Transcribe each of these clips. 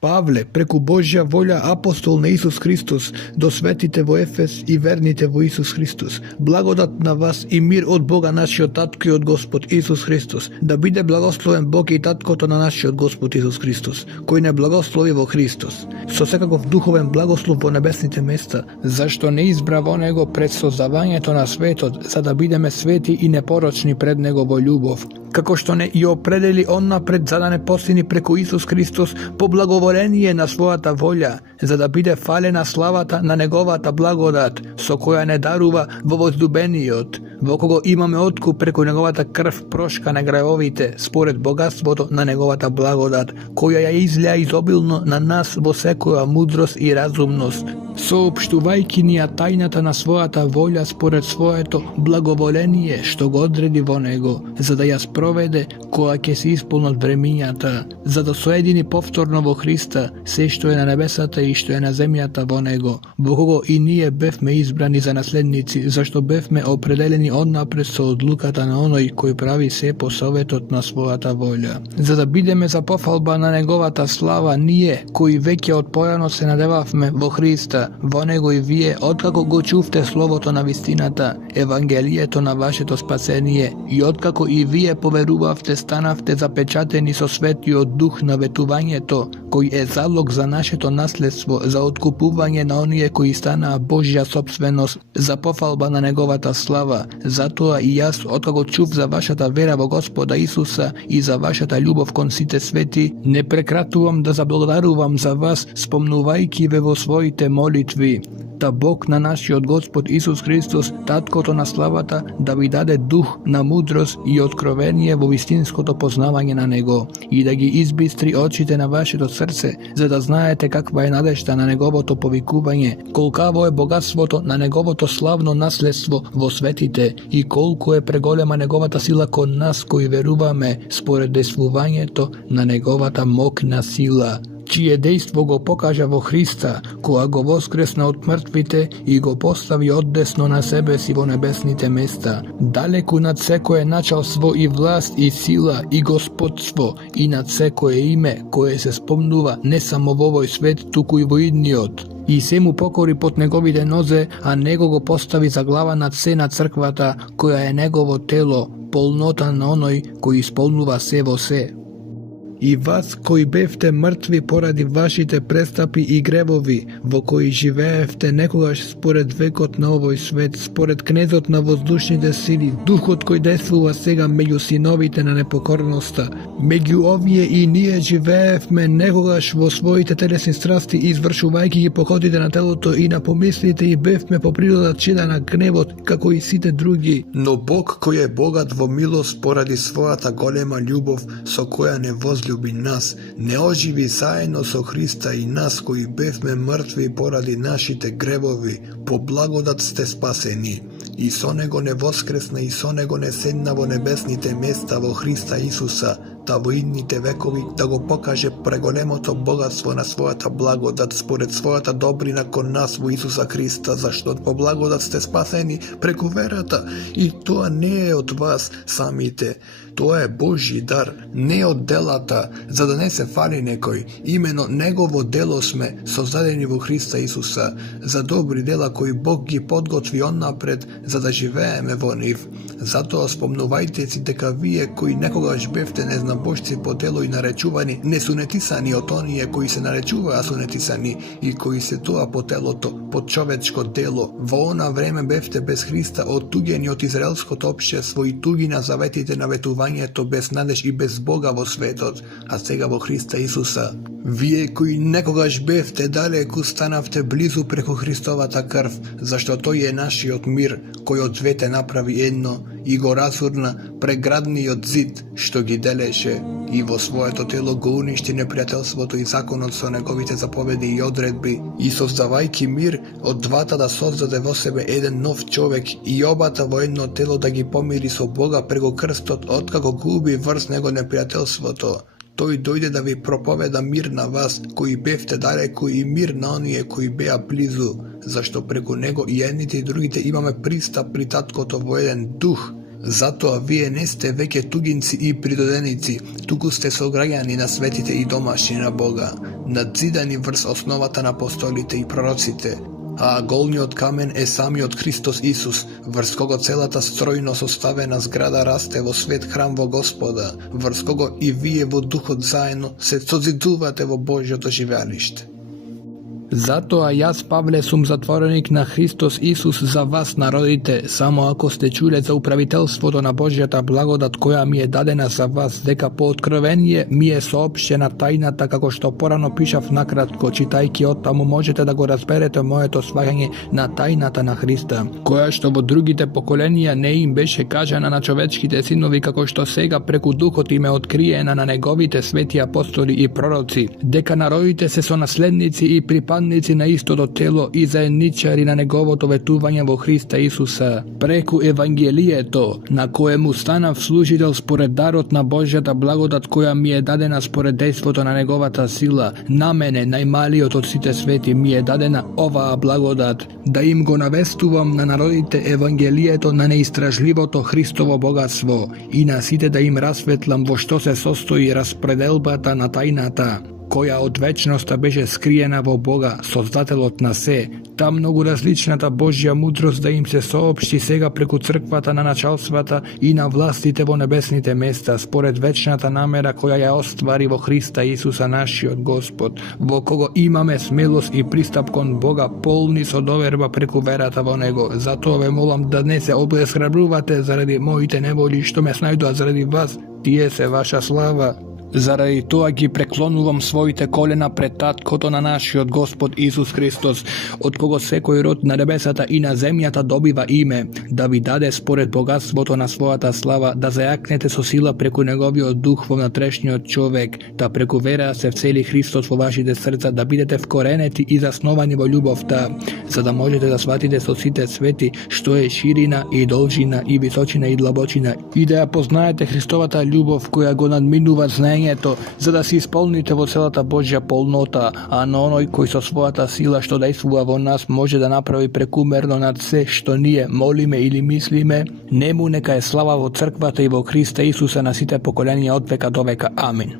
Павле, преку Божја волја апостол на Исус Христос, до светите во Ефес и верните во Исус Христос. Благодат на вас и мир од Бога нашиот Татко и од Господ Исус Христос. Да биде благословен Бог и Таткото на нашиот Господ Исус Христос, кој не благослови во Христос, со секаков духовен благослов во небесните места, зашто не избра во Него пред создавањето на светот, за да бидеме свети и непорочни пред Него во љубов, како што не и определи он напред за да не постини преку Исус Христос по благоволение на својата волја, за да биде фалена славата на Неговата благодат, со која не дарува во возлюбениот, во кого имаме откуп преку Неговата крв прошка на гревовите, според богатството на Неговата благодат, која ја излеа изобилно на нас во секоја мудрост и разумност, соопштувајќи ни ја тајната на својата волја според своето благоволение што го одреди во Него, за да ја спроведе кога ќе се исполнат времињата, за да соедини повторно во Христа се што е на небесата и што е на земјата во Него, во кого и ние бевме избрани за наследници, зашто бевме определени однапред со одлуката на оној кој прави се по советот на својата волја, за да бидеме за пофалба на Неговата слава ние, кои веќе од појано се надевавме во Христа, во Него и вие, откако го чувте словото на вистината, Евангелието на вашето спасение, и откако и вие поверувавте, станавте запечатени со Светиот Дух на ветувањето, кој е залог за нашето наследство, за откупување на оние кои станаа Божја собственост, за пофалба на Неговата слава. Затоа и јас, откако чув за вашата вера во Господа Исуса и за вашата љубов кон сите свети, не прекратувам да заблагодарувам за вас, спомнувајќи ве во своите молитви. Та Бог на нашиот Господ Исус Христос, Таткото на славата, да ви даде дух на мудрост и откровение во вистинското познавање на Него, и да ги избистри очите на вашето срце, за да знаете каква е надежта на Неговото повикување, колкаво е богатството на Неговото славно наследство во светите, и колку е преголема Неговата сила кон нас кои веруваме, според действувањето на Неговата мокна сила, чие дејство го покажа во Христа, кога го воскресна од мртвите и го постави оддесно на себе си во небесните места, далеку над секое началство и власт и сила и господство и над секое име кое се спомнува не само во овој свет, туку и во идниот. И се му покори под неговите нозе, а него го постави за глава над се на црквата, која е негово тело, полнота на оној кој исполнува се во се. И вас кои бевте мртви поради вашите престапи и гревови, во кои живеевте некогаш според векот на овој свет, според кнезот на воздушните сили, духот кој действува сега меѓу синовите на непокорноста. Меѓу овие и ние живеевме некогаш во своите телесни страсти, извршувајќи ги походите на телото и на помислите, и бевме по природа чеда на гневот, како и сите други. Но Бог кој е богат во милост поради својата голема љубов, со која не возлюби нас, не оживи заедно со Христа и нас кои бевме мртви поради нашите гревови, по благодат сте спасени. И со Него не воскресна и со Него не седна во небесните места во Христа Исуса, та во идните векови да го покаже преголемото богатство на својата благодат според својата добрина кон нас во Исуса Христа, зашто по благодат сте спасени преку верата, и тоа не е од вас самите, тоа е Божји дар, не од делата, за да не се фали некој. Имено Негово дело сме, создадени во Христа Исуса, за добри дела кои Бог ги подготви оннапред, за да живееме во нив. Затоа спомнувајте си дека вие кои некогаш бевте незнабожци по дело и наречувани, не сунетисани од оние кои се наречуваа сунетисани и кои се тоа по телото, по човечко дело. Во она време бевте без Христа, оттуѓени од израелското општество и туги на заветите на ветувањето, без надеж и без Бога во светот, а сега во Христа Исуса. Вие кои некогаш бевте далеку, станавте близу преку Христовата крв, зашто тој е нашиот мир, кој од двете направи едно и го разурна преградниот зид што ги делеше, и во своето тело го уништи непријателството и законот со неговите заповеди и одредби, и создавајќи мир од двата да создаде во себе еден нов човек и обата во едно тело да ги помири со Бога преку крстот, откако губи врз него непријателството. Тој дојде да ви проповеда мир на вас, кои бевте далеку, и мир на оние кои беа близу, зашто преку него и едните и другите имаме пристап при Таткото во еден дух. Затоа вие не сте веќе тугинци и придоденици, туку сте сограѓани на светите и домашни на Бога, надзидани врз основата на апостолите и пророците, а голниот камен е самиот Христос Исус, врз кого целата стројно составена зграда расте во свет храм во Господа, врз кого и вие во духот заедно се созидувате во Божјото живеалиште. Затоа јас, Павле, сум затвореник на Христос Исус за вас, народите, само ако сте чуле за управителството на Божјата благодат која ми е дадена за вас, дека по откровение ми е соопштена тајната, како што порано пишав накратко, читајќи оттаму можете да го разберете моето сваѓање на тајната на Христа, која што во другите поколенија не им беше кажана на човечките синови, како што сега преку Духот им е откриена на неговите свети апостоли и пророци, дека народите се сонаследници и припадници на истото тело и заедничари на неговото ветување во Христа Исуса, преку Евангелието, на коему станав служител според дарот на Божјата благодат која ми е дадена според дејството на неговата сила. На мене, најмалиот од сите свети, ми е дадена оваа благодат, да им го навестувам на народите Евангелието на неистражливото Христово богатство и на сите да им расветлам во што се состои распределбата на тајната, која од вечноста беше скриена во Бога, Создателот на се, та многу различната Божја мудрост да им се соопшти сега преку црквата на началствата и на властите во небесните места, според вечната намера која ја оствари во Христа Исуса нашиот Господ, во кого имаме смелост и пристап кон Бога, полни со доверба преку верата во Него. Затоа ве молам да не се обесхрабрувате заради моите неволи што ме снајдоа заради вас, тие се ваша слава. Заради тоа ги преклонувам своите колена пред таткото на нашиот Господ Исус Христос, од кого секој род на небесата и на земјата добива име, да ви даде според богатството на својата слава, да зајакнете со сила преку неговиот дух во внатрешниот човек, да преку вера се вцели Христос во вашите срца, да бидете вкоренети и засновани во љубовта, за да можете да сватите со сите свети што е ширина и должина и височина и длабочина, и да ја познаете Христовата љубов која го надминува знаењето, за да се исполните во целата Божја полнота, а на оној кој со својата сила што дејствува во нас може да направи прекумерно над се што ние молиме или мислиме, нему нека е слава во црквата и во Христа Исуса на сите поколенија од века до века. Амин.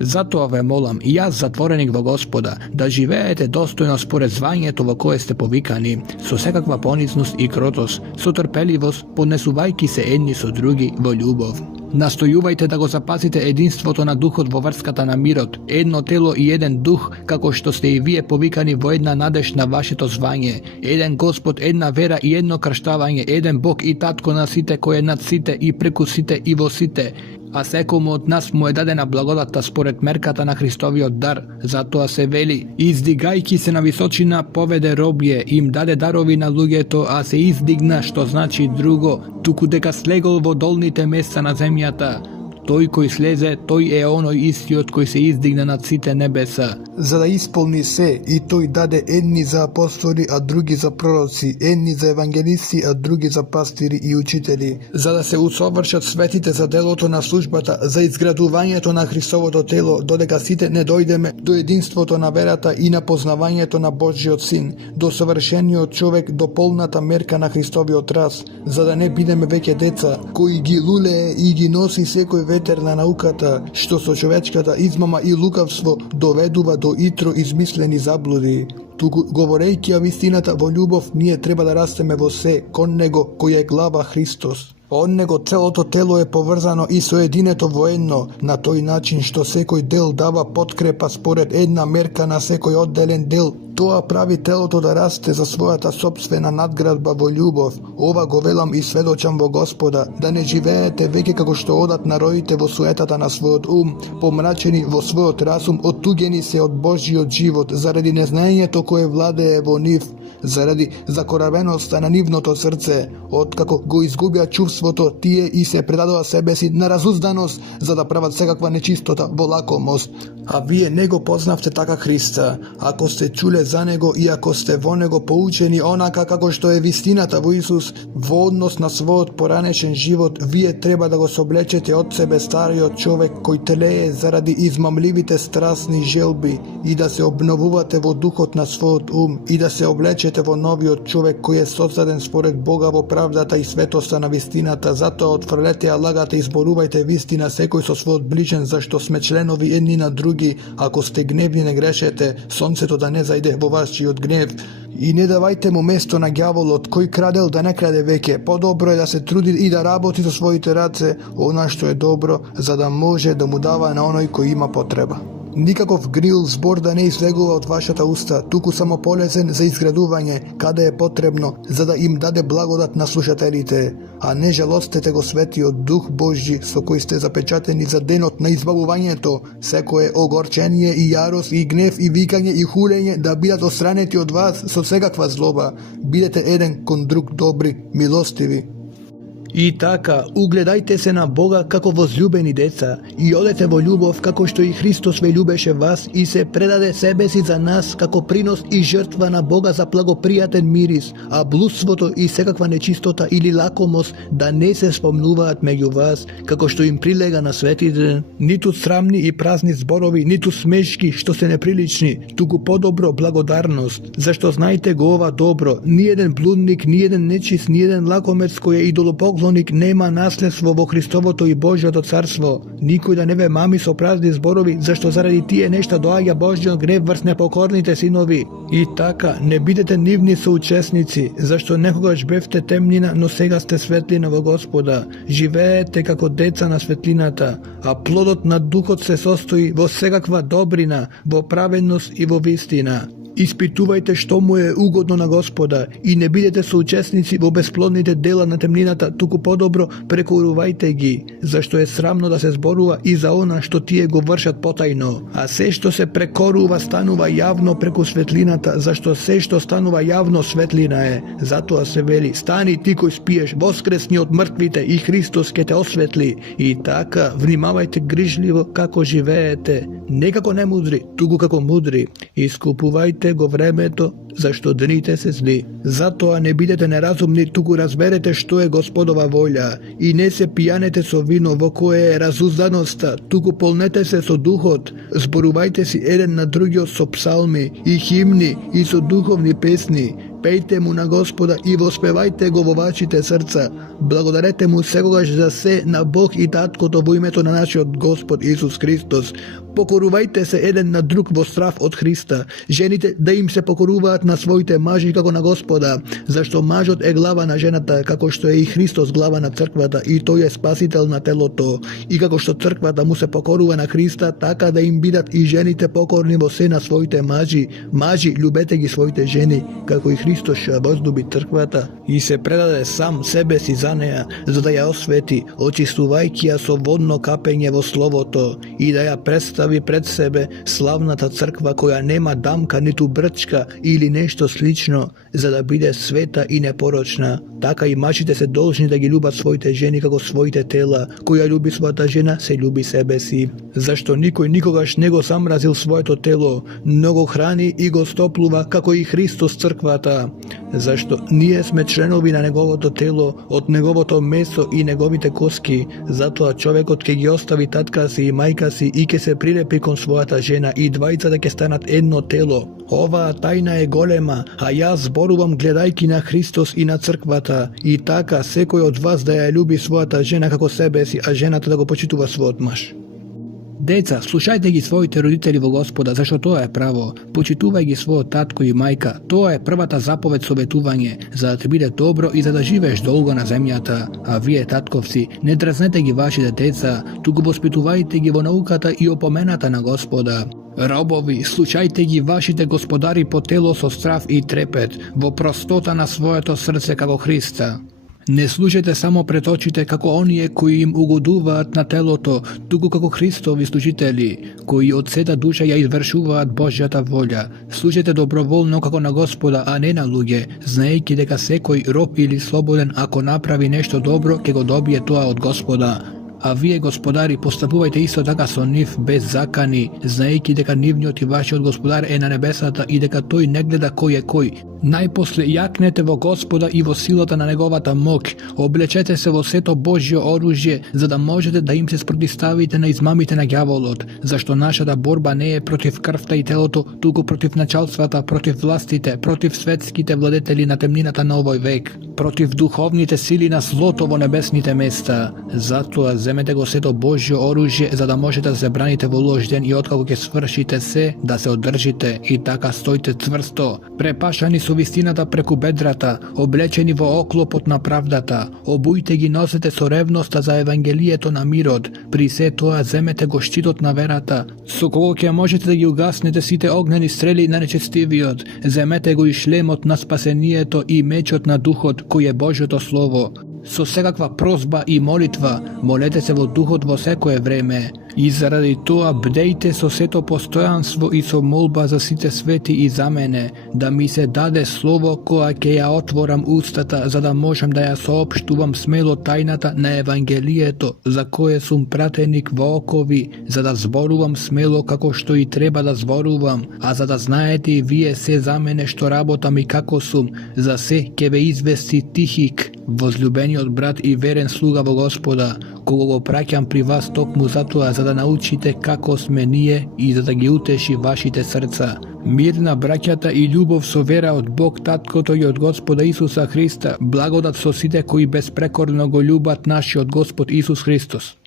Затоа ве молам, и јас, затвореник во Господа, да живеете достојно според звањето во кое сте повикани, со секаква понизност и кротост, со трпеливост, поднесувајќи се едни со други во љубов. Настојувајте да го запазите единството на духот во врската на мирот, едно тело и еден дух, како што сте и вие повикани во една надеж на вашето звање, еден Господ, една вера и едно крштавање, еден Бог и Татко на сите кој е над сите и преку сите и во сите, а секому од нас му е дадена благодата според мерката на Христовиот дар. Затоа се вели, издигајќи се на височина поведе робје, им даде дарови на луѓето, а се издигна, што значи друго, туку дека слегол во долните места на земјата. Тој кој слезе, тој е оној истиот кој се издигна над сите небеса, за да исполни се, и тој даде едни за апостоли, а други за пророци, едни за евангелисти, а други за пастири и учители, за да се усовршат светите за делото на службата, за изградувањето на Христовото тело, додека сите не дојдеме до единството на верата и на познавањето на Божјиот Син, до совршениот човек, до полната мерка на Христовиот рас, за да не бидеме веќе деца, кои ги лулее и ги носи секој ветер на науката, што со човечката измама и лукавство доведува до итро измислени заблуди. Туку, говорејќи ја вистината во љубов, ние треба да растеме во се кон Него кој е глава Христос. Од Него целото тело е поврзано и соединето во едно, на тој начин што секој дел дава подкрепа според една мерка на секој одделен дел. Тоа прави телото да расте за својата сопствена надградба во љубов. Ова го велам и сведочам во Господа, да не живеете веќе како што одат народите во суетата на својот ум, помрачени во својот разум, оттугени се од Божјиот живот, заради незнаењето кое владее во нив, заради закоравеноста на нивното срце, откако го изгубија чувството, тие и се предадоа себе си на разузданост, за да прават секаква нечистота во лакомост. А вие не го познавте така Христа. Ако сте чуле молите за него и ако сте во него поучени онака како што е вистината во Исус, во однос на својот поранешен живот, вие треба да го соблечете од себе стариот човек кој тлее заради измамливите страсни желби и да се обновувате во духот на својот ум и да се облечете во новиот човек кој е создаден според Бога во правдата и светоста на вистината. Затоа отфрлете ја лагата и зборувајте вистина секој со својот ближен, зашто сме членови едни на други. Ако сте гневни, не грешете, сонцето да не зајде во вашиот гнев. И не давајте му место на ѓаволот, кој крадел да не краде веќе. Подобро е да се труди и да работи со своите раце, она што е добро, за да може да му дава на оној кој има потреба. Никаков грил збор да не излегува од вашата уста, туку само полезен за изградување, каде е потребно, за да им даде благодат на слушателите, а не жалостете го Светиот Дух Божји со кој сте запечатени за денот на избавувањето. Секое огорчение и јарос и гнев и викање и хулење да бидат отстранети од вас со секаква злоба. Бидете еден кон друг добри, милостиви. И така, угледајте се на Бога како возлюбени деца и одете во љубов како што и Христос ве љубеше вас и се предаде себе си за нас како принос и жртва на Бога за благопријатен мирис, а блудството и секаква нечистота или лакомост да не се спомнуваат меѓу вас, како што им прилега на светите, ниту срамни и празни зборови, ниту смешки што се неприлични, туку подобро благодарност, зашто знаете го ова добро, ниеден блудник, ниеден нечист, ниеден лакомец кој е идолопоклонник нема наследство во Христовото и Божјото царство. Никој да не ве мами со празни зборови, зашто заради тие нешта доаѓа Божјиот гнев врз непокорните синови. И така, не бидете нивни соучесници, зашто некогаш бевте темнина, но сега сте светлина во Господа. Живеете како деца на светлината, а плодот на духот се состои во секаква добрина, во праведност и во вистина. Испитувајте што му е угодно на Господа и не бидете соучесници во бесплодните дела на темнината, туку подобро прекорувајте ги, зашто е срамно да се зборува и за она што тие го вршат потајно. А се што се прекорува станува јавно преку светлината, зашто се што станува јавно светлина е. Затоа се вели: стани ти кој спиеш, воскресни од мртвите и Христос ќе те осветли. И така, внимавајте грижливо како живеете, не како немудри, туку како мудри. Искупувајте го времето, зашто дните се зли. Затоа не бидете неразумни, туку разберете што е Господова волја и не се пијанете со вино во кое е разузданоста, туку полнете се со духот. Зборувајте си еден на другиот со псалми и химни и со духовни песни. Пејте му на Господа и воспевајте го во вашите срца. Благодарете му секогаш за се на Бог и Таткото во името на нашиот Господ Исус Христос. Покорувајте се еден на друг во страв од Христа. Жените да им се покоруваат на своите мажи како на Господа, зашто мажот е глава на жената, како што е и Христос глава на црквата и тој е спасител на телото. И како што црквата му се покорува на Христа, така да им бидат и жените покорни во се на своите мажи. Мажи, љубете ги своите жени, како и Христос што возлюби црквата и се предаде сам себе си за неа, за да ја освети, очистувајќи ја со водно капење во Словото и да ја представи пред себе славната црква која нема дамка ниту брчка или нешто слично, за да биде света и непорочна. Така и мажите се должни да ги љубат своите жени како своите тела. Која љуби својата жена, се љуби себе си. Зашто никој никогаш не го замразил своето тело, но го храни и го стоплува како и Христос црквата. Зашто ние сме членови на неговото тело, од неговото месо и неговите коски. Затоа човекот ќе ги остави татка си и мајка си и ќе се прилепи кон својата жена и двајцата ќе станат едно тело. Оваа тајна е голема, а јас зборувам гледајки на Христос и на црквата. И така секој од вас да ја љуби својата жена како себе си, а жената да го почитува својот маж. Деца, слушајте ги своите родители во Господа, зашто тоа е право. Почитувај ги својот татко и мајка. Тоа е првата заповед советување, за да ти биде добро и за да живееш долго на земјата. А вие, татковци, не дразнете ги вашите деца, туку воспитувајте ги во науката и опомената на Господа. Робови, слушајте ги вашите господари по тело со страв и трепет, во простота на своето срце како Христа. Не служете само пред очите како оние кои им угодуваат на телото, туку како Христови служители, кои од сета душа ја извршуваат Божјата волја. Служете доброволно како на Господа, а не на луѓе, знаејќи дека секој роб или слободен ако направи нешто добро, ќе го добие тоа од Господа. а вие, господари, постапувајте исто така со нив без закани, знаејќи дека нивниот и вашиот Господар е на небесата и дека тој не гледа кој е кој. Најпосле јакнете во Господа и во силата на неговата моќ, облечете се во сето Божјо оружје, за да можете да им се спротивставите на измамите на ѓаволот, зашто нашата борба не е против крвта и телото, туку против началствата, против властите, против светските владетели на темнината на овој век, против духовните сили на злото во небесните места. Затоа земете го сето Божјо оружје, за да можете да се браните во лош ден и откако ќе свршите се, да се одржите и така стоите цврсто, препашани со вистината преку бедрата, облечени во оклопот на правдата, обујте ги носете со ревноста за евангелието на мирот, при се тоа земете го штитот на верата, со кого ќе можете да ги угаснете сите огнени стрели на нечестивиот, земете го и шлемот на спасението и мечот на духот, кој е Божјото Слово. Со секаква прозба и молитва, молете се во духот во секое време. И заради тоа бдејте со сето постојанство и со молба за сите свети и за мене, да ми се даде слово која ќе ја отворам устата, за да можам да ја соопштувам смело тајната на Евангелието, за кое сум пратеник во окови, за да зборувам смело како што и треба да зборувам, а за да знаете и вие се за мене што работам и како сум, за се ќе ве извести Тихик, возлюбениот брат и верен слуга во Господа, кого го праќам при вас токму затоа за да научите како сме ние и за да ги утеши вашите срца. Мир на браќата и љубов со вера од Бог Таткото и од Господа Исуса Христа, благодат со сите кои безпрекорно го љубат нашиот Господ Исус Христос.